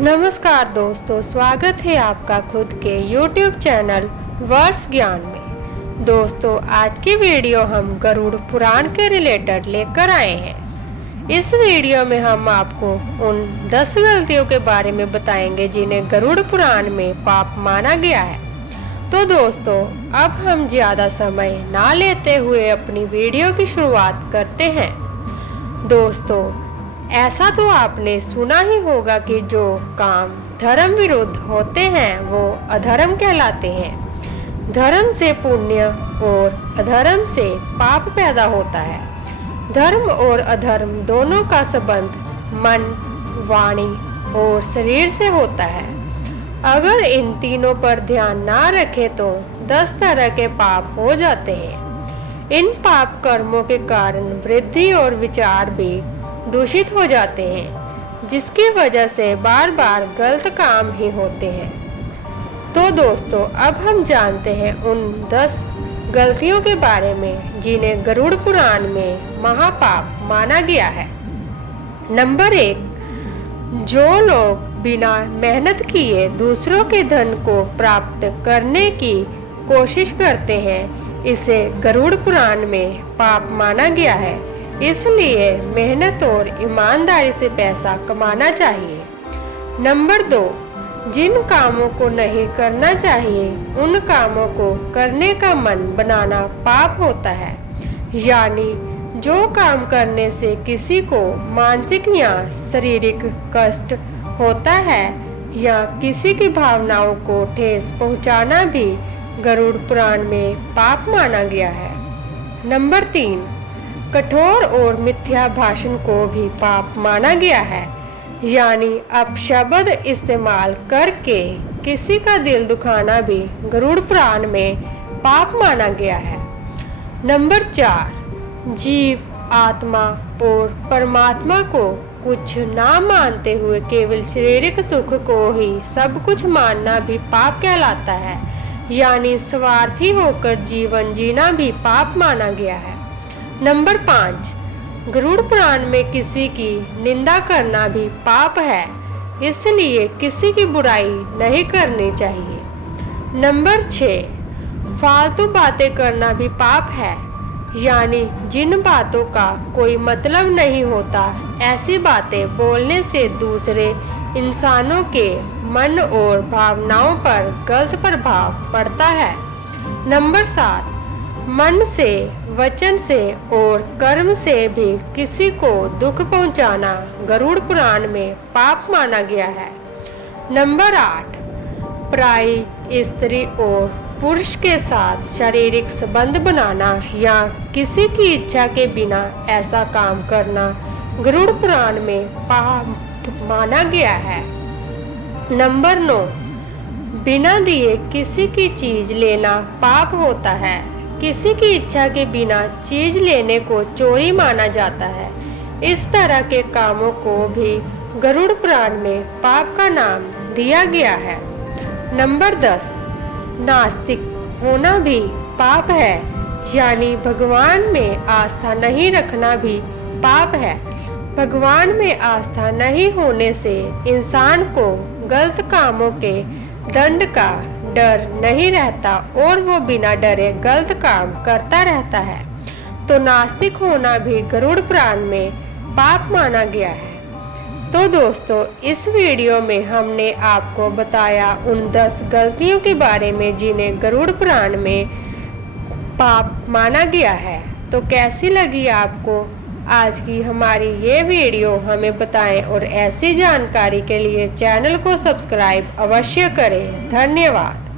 नमस्कार दोस्तों, स्वागत है आपका खुद के YouTube चैनल वर्ड्स ज्ञान में। दोस्तों, आज की वीडियो हम गरुड़ पुराण के रिलेटेड लेकर आए हैं। इस वीडियो में हम आपको उन 10 गलतियों के बारे में बताएंगे जिन्हें गरुड़ पुराण में पाप माना गया है। तो दोस्तों, अब हम ज़्यादा समय ना लेते हुए अपनी वीडियो की शुरुआत करते हैं। दोस्तों, ऐसा तो आपने सुना ही होगा कि जो काम धर्म विरुद्ध होते हैं वो अधर्म कहलाते हैं। धर्म से पुण्य और अधर्म से पाप पैदा होता है। धर्म और अधर्म दोनों का संबंध मन, वाणी और शरीर से होता है। अगर इन तीनों पर ध्यान ना रखें तो 10 तरह के पाप हो जाते हैं। इन पाप कर्मों के कारण वृद्धि और विचार भी दूषित हो जाते हैं, जिसकी वजह से बार बार गलत काम ही होते हैं। तो दोस्तों, अब हम जानते हैं उन 10 गलतियों के बारे में जिन्हें गरुड़ पुराण में महापाप माना गया है। नंबर 1, जो लोग बिना मेहनत किए दूसरों के धन को प्राप्त करने की कोशिश करते हैं, इसे गरुड़ पुराण में पाप माना गया है। इसलिए मेहनत और ईमानदारी से पैसा कमाना चाहिए। नंबर 2, जिन कामों को नहीं करना चाहिए उन कामों को करने का मन बनाना पाप होता है। यानी जो काम करने से किसी को मानसिक या शारीरिक कष्ट होता है या किसी की भावनाओं को ठेस पहुंचाना भी गरुड़ पुराण में पाप माना गया है। नंबर 3, कठोर और मिथ्या भाषण को भी पाप माना गया है। यानी अपशब्द इस्तेमाल करके किसी का दिल दुखाना भी गरुड़ पुराण में पाप माना गया है। नंबर 4, जीव, आत्मा और परमात्मा को कुछ ना मानते हुए केवल शारीरिक सुख को ही सब कुछ मानना भी पाप कहलाता है। यानी स्वार्थी होकर जीवन जीना भी पाप माना गया है। नंबर 5, गरुड़ पुराण में किसी की निंदा करना भी पाप है, इसलिए किसी की बुराई नहीं करनी चाहिए। नंबर 6, फालतू बातें करना भी पाप है। यानी जिन बातों का कोई मतलब नहीं होता, ऐसी बातें बोलने से दूसरे इंसानों के मन और भावनाओं पर गलत प्रभाव पड़ता है। नंबर 7, मन से, वचन से और कर्म से भी किसी को दुख पहुंचाना गरुड़ पुराण में पाप माना गया है। नंबर 8, पराई स्त्री और पुरुष के साथ शारीरिक संबंध बनाना या किसी की इच्छा के बिना ऐसा काम करना गरुड़ पुराण में पाप माना गया है। नंबर 9, बिना दिए किसी की चीज लेना पाप होता है। किसी की इच्छा के बिना चीज लेने को चोरी माना जाता है। इस तरह के कामों को भी गरुड़ पुराण में पाप का नाम दिया गया है। नंबर 10, नास्तिक होना भी पाप है। यानी भगवान में आस्था नहीं रखना भी पाप है। भगवान में आस्था नहीं होने से इंसान को गलत कामों के दंड का डर नहीं रहता और वो बिना डरे गलत काम करता रहता है। तो नास्तिक होना भी गरुड़ पुराण में पाप माना गया है। तो दोस्तों, इस वीडियो में हमने आपको बताया उन 10 गलतियों के बारे में जिन्हें गरुड़ पुराण में पाप माना गया है। तो कैसी लगी आपको आज की हमारी ये वीडियो, हमें बताएं और ऐसी जानकारी के लिए चैनल को सब्सक्राइब अवश्य करें। धन्यवाद।